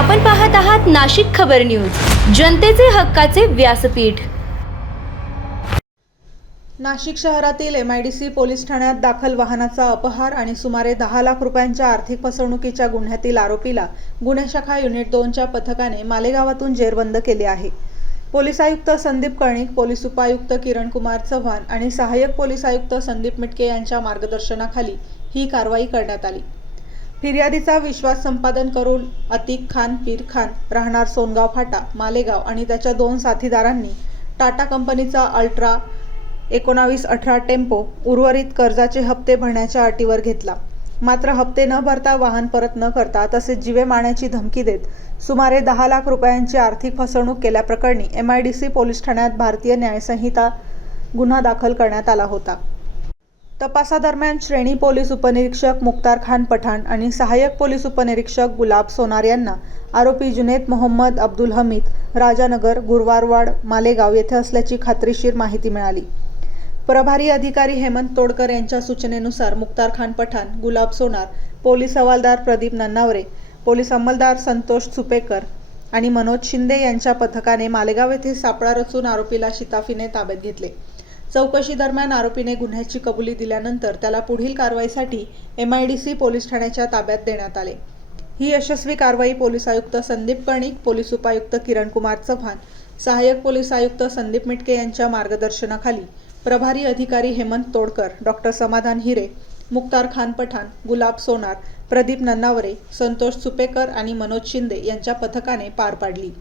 आपण पाहत आहात नाशिक खबर न्यूज, जनतेचे हक्काचे व्यासपीठ। नाशिक शहरातील MIDC पोलीस ठाण्यात दाखल वाहनाचा अपहार आणि सुमारे 10 लाख रुपयांच्या आर्थिक फसवणुकीच्या गुन्ह्यातील आरोपीला गुन्हे शाखा युनिट 2 च्या पथकाने मालेगावातून जेरबंद केले आहे। पोलीस आयुक्त संदीप कळणिक, पोलीस उपायुक्त किरणकुमार चव्हाण आणि सहाय्यक पोलीस आयुक्त संदीप मिटके यांच्या मार्गदर्शनाखाली ही कारवाई करण्यात आली। फिर्यादीचा विश्वास संपादन करून अतिक खान पीर खान राहणार सोनगाव फाटा मालेगाव आणि त्याच्या 2 साथीदारांनी टाटा कंपनीचा अल्ट्रा 1918 टेम्पो उर्वरित कर्जाचे हप्ते भरण्याच्या अटीवर घेतला। मात्र हप्ते न भरता वाहन परत न करता तसेच जीवे मारण्याची धमकी देत सुमारे 10 लाख रुपयांची आर्थिक फसवणूक केल्याप्रकरणी MIDC पोलीस ठाण्यात भारतीय न्यायसंहिता गुन्हा दाखल करण्यात आला होता। तपासादरम्यान श्रेणी पोलीस उपनिरीक्षक मुख्तार खान पठाण आणि सहाय्यक पोलीस उपनिरीक्षक गुलाब सोनार यांना आरोपी जुनेद मोहम्मद अब्दुल हमीद राजानगर गुरवारवाड मालेगाव येथे असल्याची खात्रीशीर माहिती मिळाली। प्रभारी अधिकारी हेमंत तोडकर यांच्या सूचनेनुसार मुख्तार खान पठाण, गुलाब सोनार, पोलीस हवालदार प्रदीप नन्नावरे, पोलीस अंमलदार संतोष सुपेकर आणि मनोज शिंदे यांच्या पथकाने मालेगाव येथे सापळा रचून आरोपीला शिताफीने ताब्यात घेतले। चौकशी दरम्यान आरोपीने गुन्ह्याची कबुली दिल्यानंतर त्याला पुढील कारवाईसाठी MIDC पोलीस ठाण्याच्या ताब्यात देण्यात आले। ही यशस्वी कारवाई पोलीस आयुक्त संदीप कळणिक, पोलीस उपायुक्त किरणकुमार चव्हाण, सहाय्यक पोलीस आयुक्त संदीप मिटके यांच्या मार्गदर्शनाखाली प्रभारी अधिकारी हेमंत तोडकर, डॉ. समाधान हिरे, मुख्तार खान पठाण, गुलाब सोनार, प्रदीप नन्नावरे, संतोष सुपेकर आणि मनोज शिंदे यांच्या पथकाने पार पाडली।